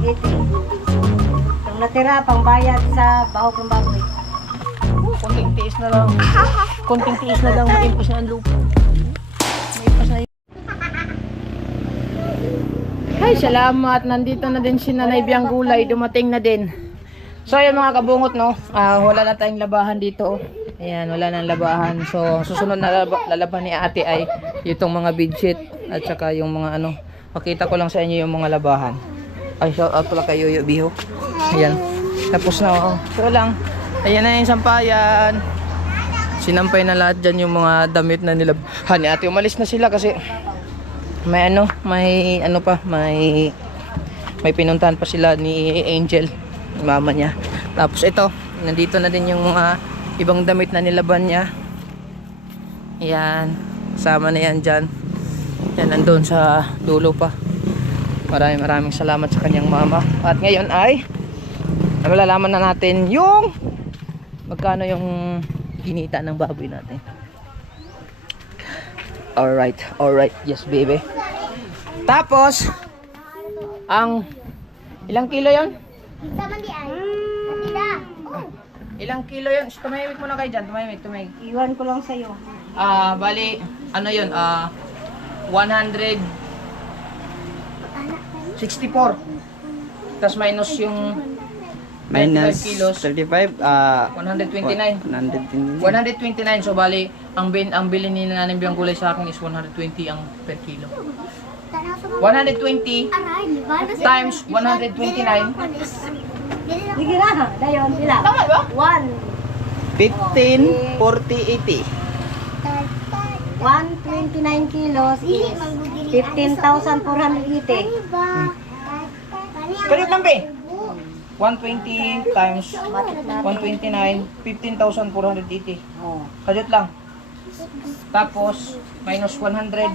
Yung natira, pangbayad sa bahog ng baboy. Konting tiis na lang. Konting tiis na lang. Maimpos na ang lupa. Maimpos na yun. Ay, salamat. Nandito na din si Nanay Biang Gulay. Dumating na din. So, yung mga kabungot, no? Wala na tayong labahan dito. Ayan, wala nang labahan. So, susunod na lalaban ni ate ay itong mga bedsheet. At saka yung mga ano. Pakita ko lang sa inyo yung mga labahan. Ay, shout out pala kay Yoyo Biho. Ayan. Tapos na ako. So lang. Ayan na yung sampayan. Sinampay na lahat dyan yung mga damit na nila. Hani ate, umalis na sila kasi may pinuntahan pa sila ni Angel, mama niya. Tapos ito, nandito na din yung mga ibang damit na nilaban niya. Ayan. Sama na yan dyan. Yan, nandun sa dulo pa. Maraming salamat sa kanyang mama. At ngayon ay malalaman na natin yung magkano yung ginita ng baboy natin. Alright. Yes, baby. Tapos, ang ilang kilo yon? Ilang kilo yon? Tumahimik muna kayo dyan. Tumahimik. Iwan ko lang sa'yo. Bali, ano yun? 164. Tapos minus yung Minus 35 kilos. 35, 129. 129. So bali, ang bilhin ni Nanay Biang Gulay sa akin is 120 ang per kilo. 120 times 129. Sige na, dayon sila. Tama ba? 15, 40, 80. 129 kilos is 15,480. Kalit lang, be. 120 times 129, 15,480. Oh. Kalit lang. Tapos, minus 100.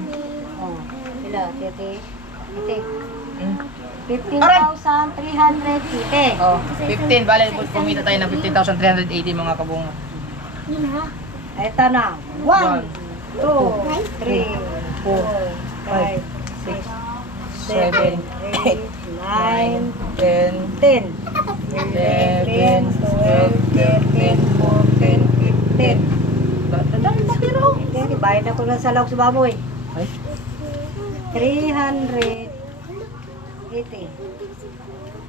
Oh. Sila, tete. Tete. Hmm. 15,380. Oh, 15. Bale, kumita tayo ng 15,380 mga kabunga. Ito na. 1, 2, 3, 4, 5, 6, 7, 8, 9, 10, 10, 11, 12, 13, 14, 15. Hindi, bayad ako ng salok sa baboy. Ay, 380.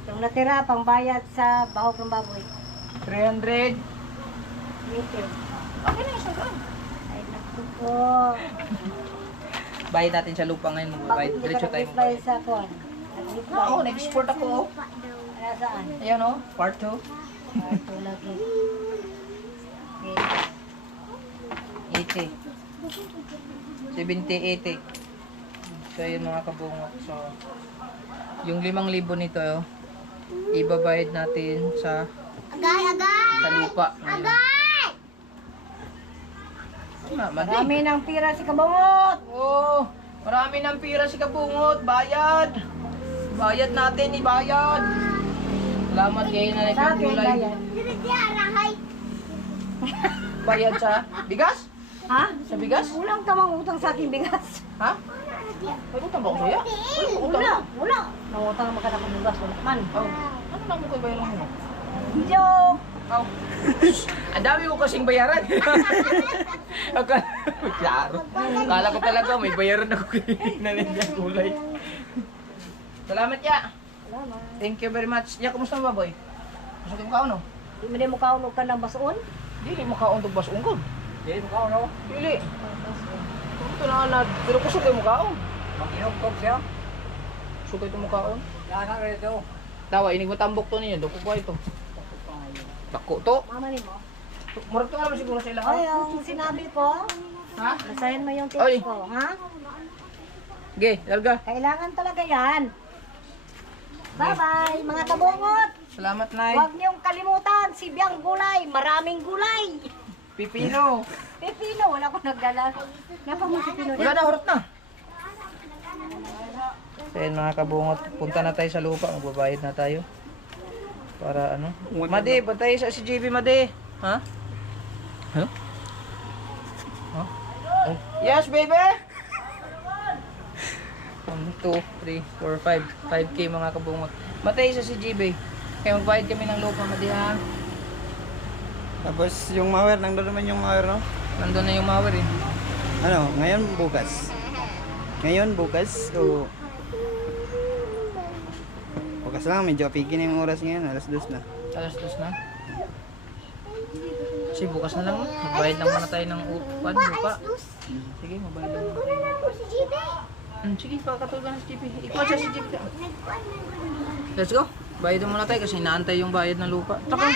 Yung natira, pangbayad sa bahog ng baboy. 300. 80. Okay na yung sagan. Ay, naku po. Bayad natin sa lupa ngayon. Magbabayad. Bakit hindi Diretso ka tayo. nag-reply sa kuwan? Nag-reply. Oo, nag-export ako. Oh. Nasaan? Ayan o, part 2. Ito lagi. Okay. 80. 70, 80. So yun mga kabungot. So, yung 5,000 nito, ibabayad natin sa lupa. Marami ng pira si Kabungot. Oh, marami ng pira si Kabungot. Bayad. Bayad natin, ibayad. Salamat kay Nanay Sa Biang akin, Gulay. bayad. Bayad sa bigas? Ha? Sa bigas? Ulang tamang utang sa akin bigas. Ha? May utang ba ako sa'yo? Wala. Nangutang mo ka na bigas. Wala man. Oh, ano lang mo kayo bayaran mo? Joke. Oh. Ang dami ko kasing bayaran. Klaro. Kala ko talaga may bayaran ako kay Nanay Biang Gulay. Salamat ya. Salamat. Thank you very much. Ya, kumusta ba, boy? Gusto mo kaon, no? Di mo din mo kaunog ka ng basoon? Dili mo kaon tog bas ungkod. Dili mo kaon, no? Dili. Ito na na, pero gusto kayo mo kaon. Mag-inugtog siya. Gusto kayo mo kaon. Yana rito. Tawa, inig mo tambok to ninyo. Doko ko ito. Dako to. Mama ni mo? Murag to naman siguro sila. Ay, ang sinabi ko, Ha? basahin mo yung Oy. text ko, ha? Ge, larga. Kailangan talaga yan. Bye-bye, mga kabungot. Salamat, Nay. Huwag niyong kalimutan, si Biang Gulay, maraming gulay. Pipino. Pepino, wala ko nagdala. Napa mo pepino Wala na, hurot na. So yun mga kabungot, punta na tayo sa lupa, magbabayad na tayo. Para ano? Made, bantay sa si JB Made. Ha? Huh? Huh? Oh. Yes, baby! 2, 3, 4, 5. 5K mga kabungot. Matay isa si GB. Kaya magbayad kami ng lupa, madi ha. Tapos yung mower, nandun naman yung mower, no? Nandun na yung mower eh. Ano, ngayon bukas. Ngayon bukas, o... Bukas lang, medyo pigin yung oras ngayon, alas 2 na. Alas 2 na. Kasi bukas na lang. Magbayad lang muna tayo ng lupa. Sige, magbayad lang muna tayo. Sige, pakatulog na si GB. Ikaw siya si GB. Let's go. Bayad muna tayo kasi inaantay yung bayad ng lupa. Taka.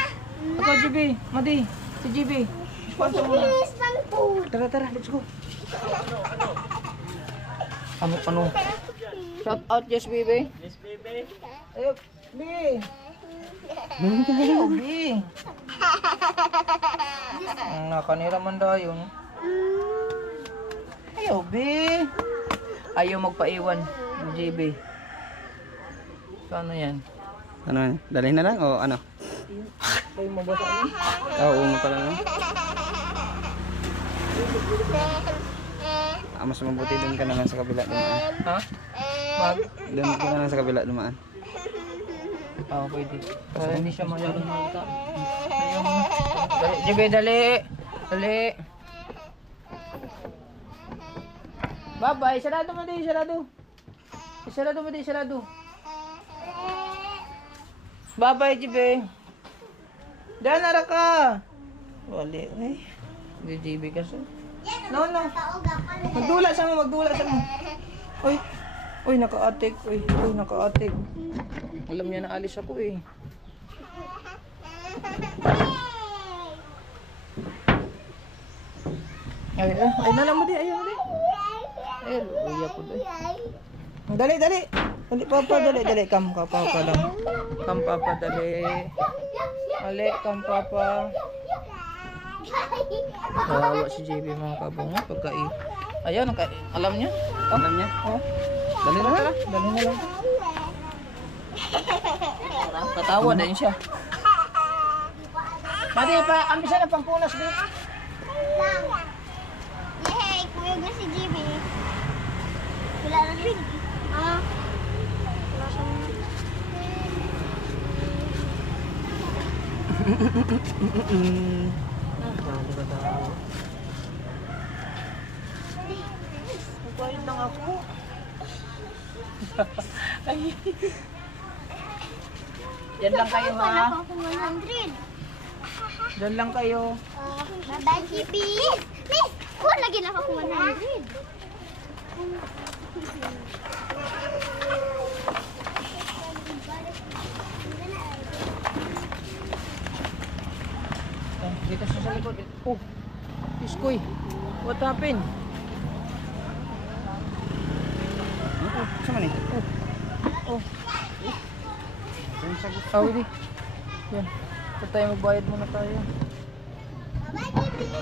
Ako, GB. Madi. Si GB. Sponsor muna. Tara, tara. Let's go. Ano? Shout out, yes, baby. Yes, baby. Ayok, B. Ayaw, B. Nakanira man daw yun. Ayaw, B. Ayaw magpaiwan. GB. So, ano yan? Ano, dalhin na lang o ano? Ayaw mo ba sa akin? Oo, nga pala, no? Mas mabuti doon ka na lang sa kabila dumaan. Ha? Mag? Doon ka na lang sa kabila dumaan. Oo, pwede. Para hindi siya masyadong malta. Ayaw mo na. Dali, GB, dali. Dali. Bye-bye. Sarado mo din, sarado. Sarado mo din, sarado. Bye-bye, GB. Diyan, nara ka. Wali, eh. Hindi, GB kasi. No. Magdula sa mo. Uy, naka-atik. Uy, naka-atik. Alam niya na alis ako eh. Ay na lang mo di, ayaw mo di. Ay, uya po di. Dali. Dali, papa, dali. Kam, papa lang. Kam, papa, dali. Ali, kam, papa. Kawawa si JB mga kabungot pagkai. Ayaw, alam niya. Oh. Alam niya? Oh. Dali na lang. Dali na lang. Katawa din siya. Madi pa, ambisa na pangpunas dito. Yay, kuya na si GB. Wala na rin. Wala siyang... Magbayad lang ako. Ay. Yan lang kayo ha. Wala pa akong 100. Yan lang kayo. Bye-bye, GB. Miss, wala lagi na ako 100. Dito siya sa likod. Oh, Iskoy. What happened? Sama ni? Oh. Ah, hindi. Yan. Ito tayo magbayad muna tayo. Bye-bye, GB.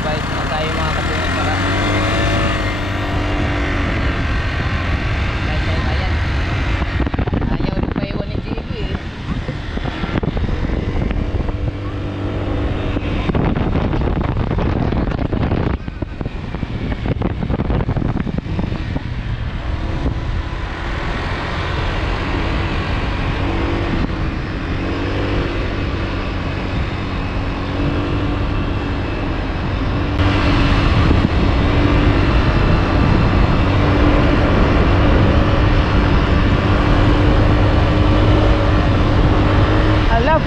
Bayad muna tayo mga kabungot para. Ayan. Ayaw rin pa iwan ni JB eh.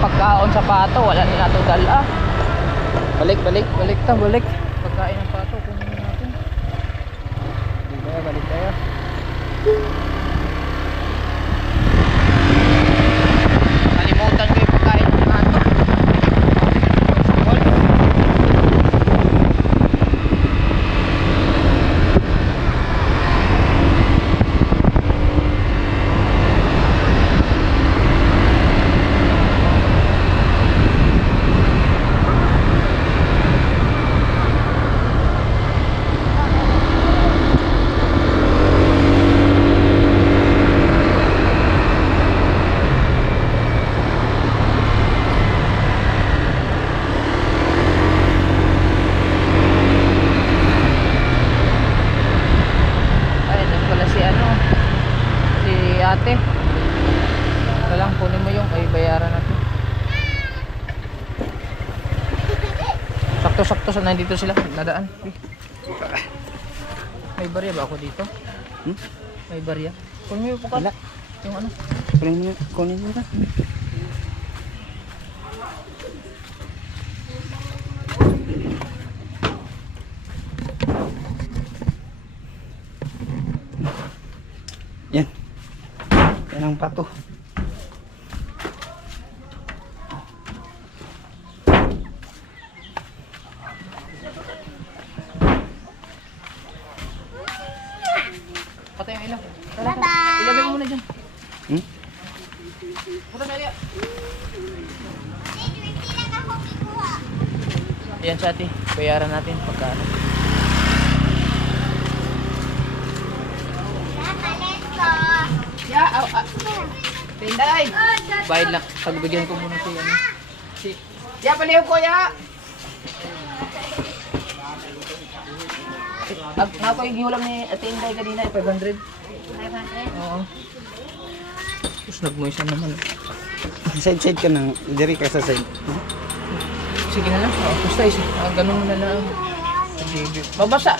Pagkaon sa pato, wala na nato dala. Balik. Pagkain ng pato, kunin natin. Balik tayo. Kalimutan ko yung pagkain ng pato. Sakto-sakto sa nandito sila. Nadaan. May barya ba ako dito? Hmm? May barya? Kunin mo yung pukal. Yung ano? Kunin mo na. Yan. Yan ang pato. Patay yung ilaw. Bye-bye! Ilagay mo muna dyan. Hmm? Puta na yan. 20 lang ako kikuha. Ayan sa ate. Bayaran natin pagkaano. Let's go! Yeah, Tinday! Bayad lang. Pagbigyan ko muna siya. Ya, paliw ko, ya! Ako yung giulam ni Tinday kanina, 500. 500? Oo. Tapos nagmoisan naman. Side ka nang. Diri ka sa side. Sige na lang. Basta isa. Ganun mo na lang. Sige. Babasa.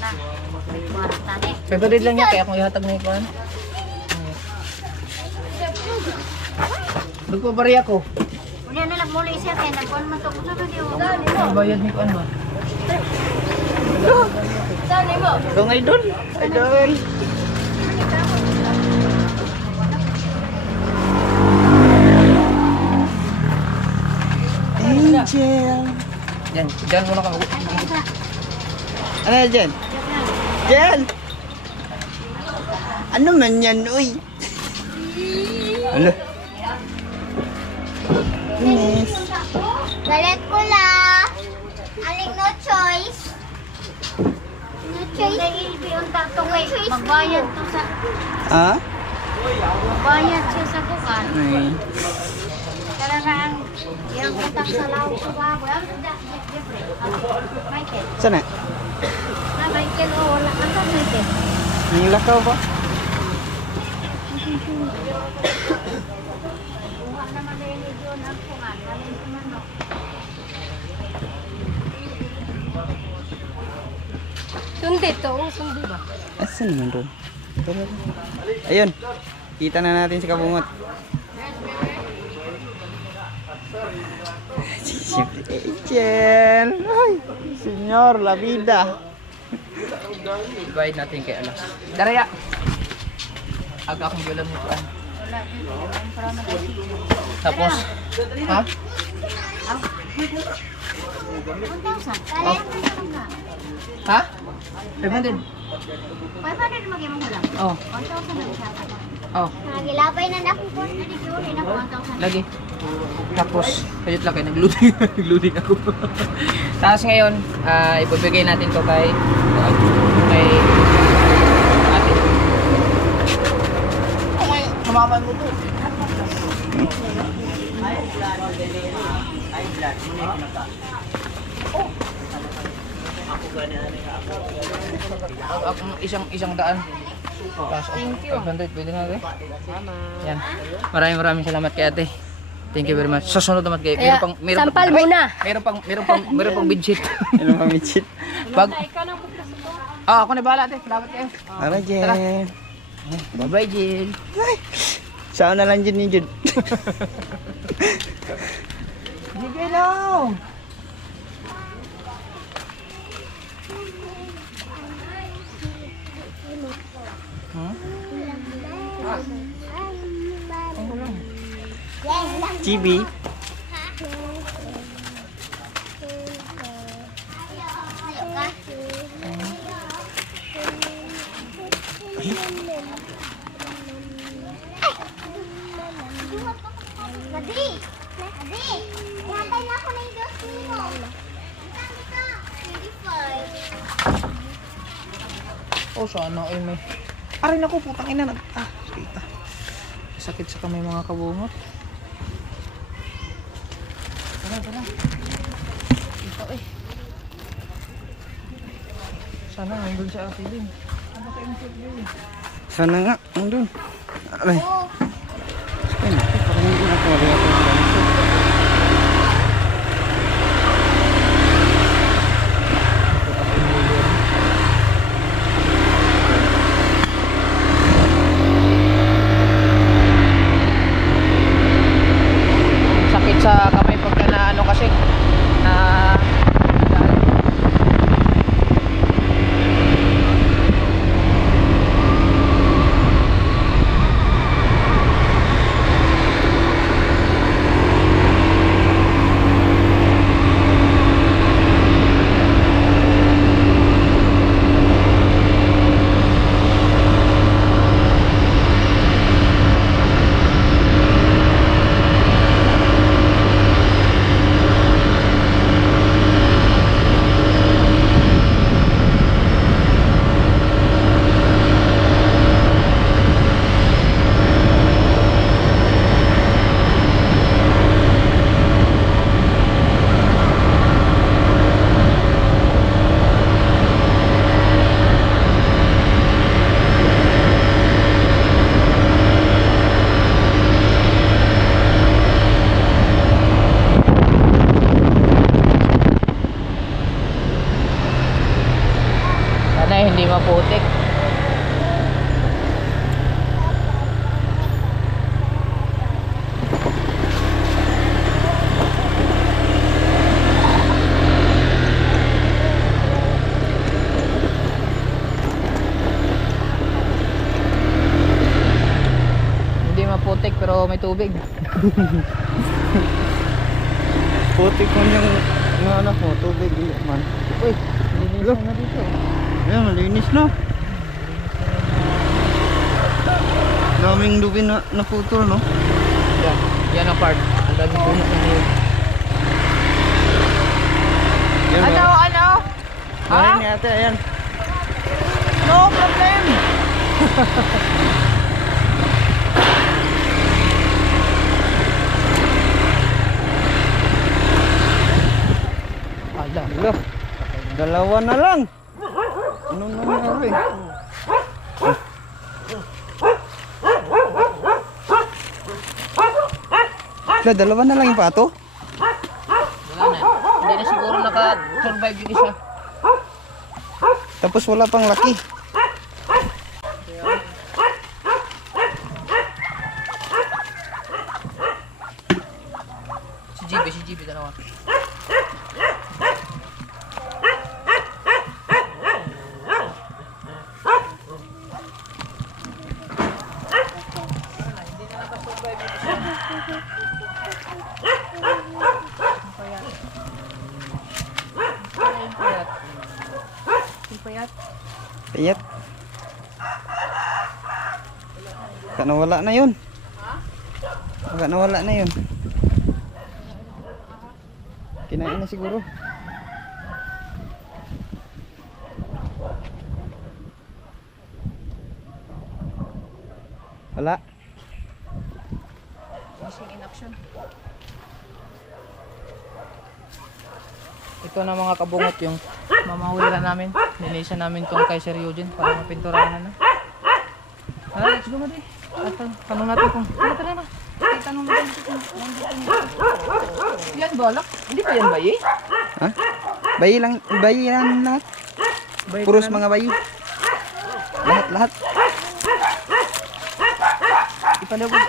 Na, may kwarta ni. 500 lang niya, kaya kung ihatag na ikuan. Nagpabariya ko. Unya na lang muli siya kaya nagkuhan man to kuno di mo. Ang bayad ni kuan ba? Dali mo. Dong idol. Idol. Angel. Diyan muna ka. Ano dyan? Dyan! Ano man yan, uy? Ano? Miss. Galit ko la. Aling no choice. No choice. Magbayad to sa Ah? magbayad siya sa kukan. Ay. Talagang yung utang sa lawa ko ba? Well, Jeffrey. Michael. Sana? Michael o wala ka sa Michael. May lakaw ba? Buha naman na yun yun ang kukan. Galing ko man no. Sundi to, sundi ba? Asan naman doon? Ayun. Kita na natin si Kabungot. Siyempre, Angel. Ay, Senyor, la vida. Bayad natin kay Alas. Daraya. Aga akong giulam ni kuan. Tapos, ha? 1,000. Ha? 500. 500 mag-imong lang. Oh, 1,000 na siya. oh. Nagilabay na na ako. Nagigilabay na ako 1,000. Lagi. Tapos, kayot lang kayo, nag-loading ako. Tapos ngayon, ibibigay natin to kay ate. Okay, sumama mo to. Ako isang daan. Thank you. 500, pwede na rin. Yan. Maraming salamat kay ate. Thank you very much. Sa sunod naman kayo. Sampal muna. Meron pang budget. Ano pa, Mitchit? Pag ako na bahala ate. Salamat kayo. Tara, Jen. Bye-bye, Jill. Saan na lang Jen ni Jud? Sige lang. Chibi. Adi! Adi! Natay na ako na yung dos mo. Ito, 25. Oh, sana ay may... Aray naku, putang ina. Kita. Sakit sa kamay mga kabungot. Tara. Ito eh. Sana nandun siya ate din. Ano kayo yung siyempre? Sana nga, andun. Ay. Oh, Ay, naku, parang hindi na ako. maputik. Hindi maputik pero may tubig. Putik mo yung anak mo, tubig hindi man. Uy, linis na dito. Ayan, malinis na. Daming dubi na naputol, no? Yan, yan ang part. Ang daming puno na yun. Yan, Ano? Ano? Ha? Ayan ni ate, ayan. No problem! Ala. Ala, dalawa na lang. Ano nangyari? Dalawa na lang yung pato? Wala na. Hindi na siguro naka-survive yung isa. Tapos wala pang laki. Si GB, dalawa. Payat. Baka nawala na yun. Baka nawala na yun. Kinain na siguro. Wala. Missing in action. Ito na mga kabungot yung mamawira namin. Nilisan namin tong kay Sir Eugene para mapinturahan na. Hala, let's go mali. At tanong natin kung tara na. Tanong natin kung yan balak. Hindi pa yan bayi? Ha? Bayi lang, bayi yan lahat. Bayi Puros pa mga bayi. Lahat. ipalabog.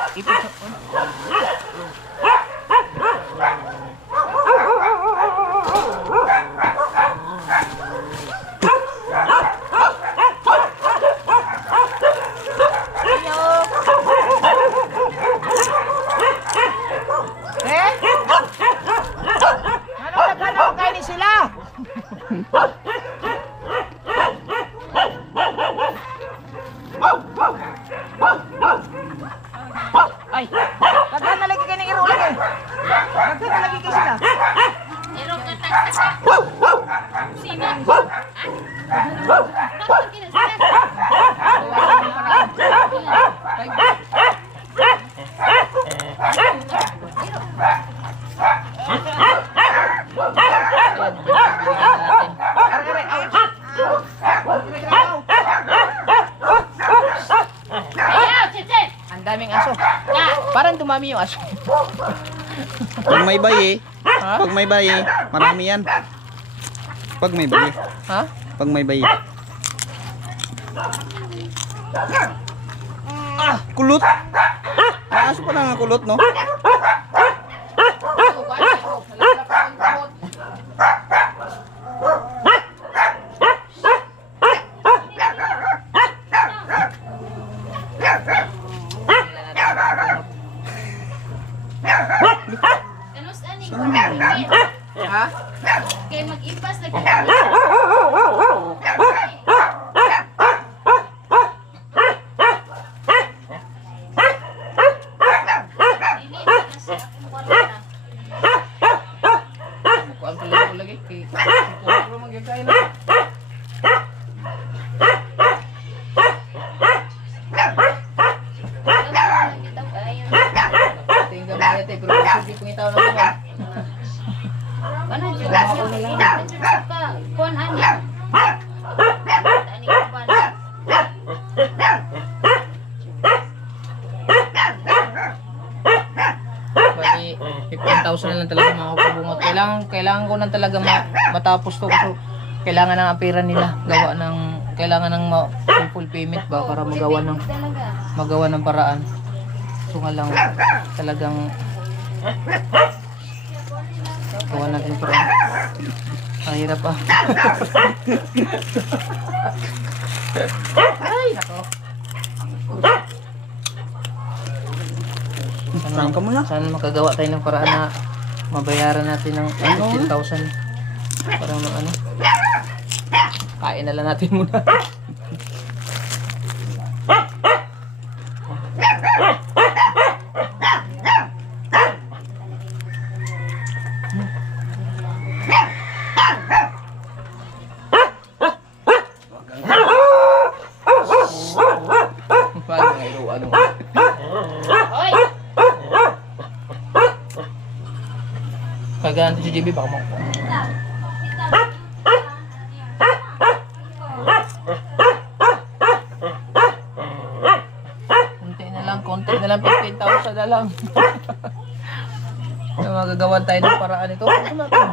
Ay, kaghan na lagi kayo ng iro lagi. Kaghan na lagi kayo sila. Ero ka tayo. Sino? Bakit kinasala? Ayaw, chichit! Ang daming aso. Parang dumami yung aso. Pag may bayi, Ha? pag may bayi, marami yan. Pag may bayi. Ha? Pag may bayi. Ah, kulot. May aso pa lang ang kulot, no? Ano saan ni? Ha? Kaya mag-impas na Kuan ko lagi kay. Kuan ko magyakain na. Tinggal mo yate pero hindi ko itaw na naman. Ano dyan? Kuan ani? Ani kuan. Bali, 15,000 na lang talaga mga kabungot. Kailangan ko nang talaga matapos to kasi kailangan ng apira nila gawa ng kailangan ng full payment ba para magawa ng paraan. So nga lang talagang gawa natin paraan. Ang hirap pa. Ay, nako. Saan ka muna? Sana makagawa tayo ng paraan na mabayaran natin ng 15,000 para ano. Kain na lang natin muna. Paano nga iro? Ano? Hoy! Kaganda si JB baka mo. Konti na lang 15,000 na lang. So, magagawa tayo ng paraan ito. Ano natin?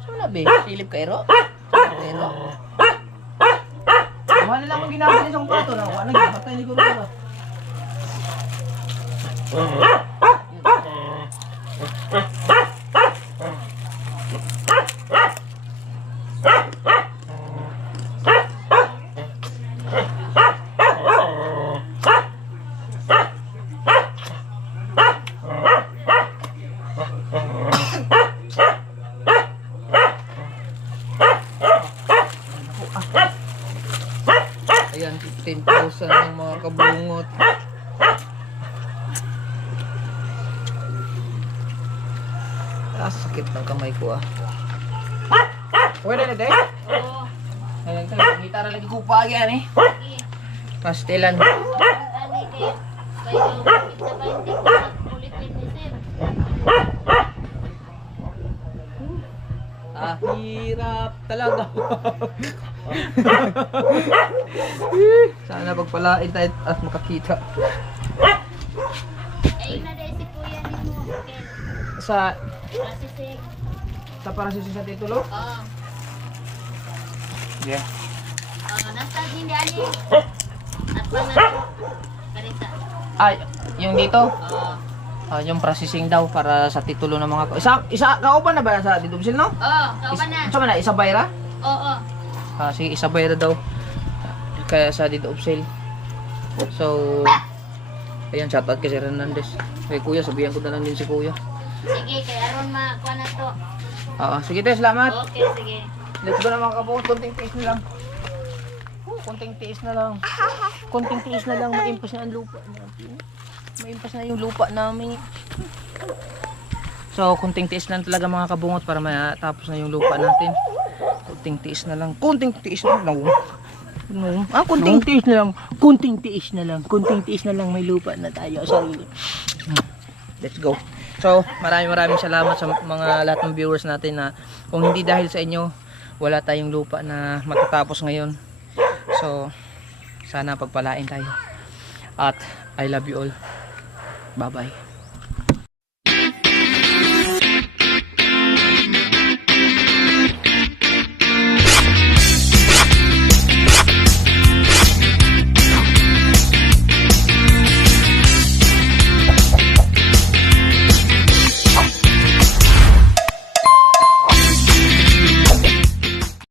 So na be, silip kairo. Kairo. Wala lang ang ginagawa niya sa kumpleto na wala nang patay ni Guru ba. Ayan, 10,000 ng mga kabungot. Sakit ng kamay ko Pwede na tayo? Oo. Ayan tayo, gitara lagi ko pa yan Pastilan. Ani kayo kita ba hindi ko ulitin ni sir. Hirap talaga. Sana pagpalain tayo at makakita. Ay na dai si kuya nimo. Okay. Sa Processing. para sa titulo? Oo. Yeah. Nasa hindi ani. At pa karita. Ay, yung dito? Oo. Yung processing daw para sa titulo ng mga isa kauban na ba sa didubsil no? Oo, kauban na. Isa man na isa bayra? Oo. Sige, isa bayra daw. Kaya sa didubsil. So ayan, shout out kay Sir Hernandez. Kay Kuya, sabihan ko na lang din si Kuya. Sige, kay aron makuha na to. Sige tayo, salamat. Okay, sige. Let's go na mga kabungot, konting tiis na lang. Konting tiis na lang. Konting tiis na lang, maimpas na ang lupa natin. Maimpas na yung lupa namin. So, konting tiis lang talaga mga kabungot para matapos na yung lupa natin. Konting tiis na lang. Konting tiis na lang. Konting tiis na lang. Konting tiis na lang. Konting tiis na lang, may lupa na tayo sa sarili. Let's go. So, maraming salamat sa mga lahat ng viewers natin na kung hindi dahil sa inyo, wala tayong lupa na matatapos ngayon. So, sana pagpalain tayo. At I love you all. Bye-bye.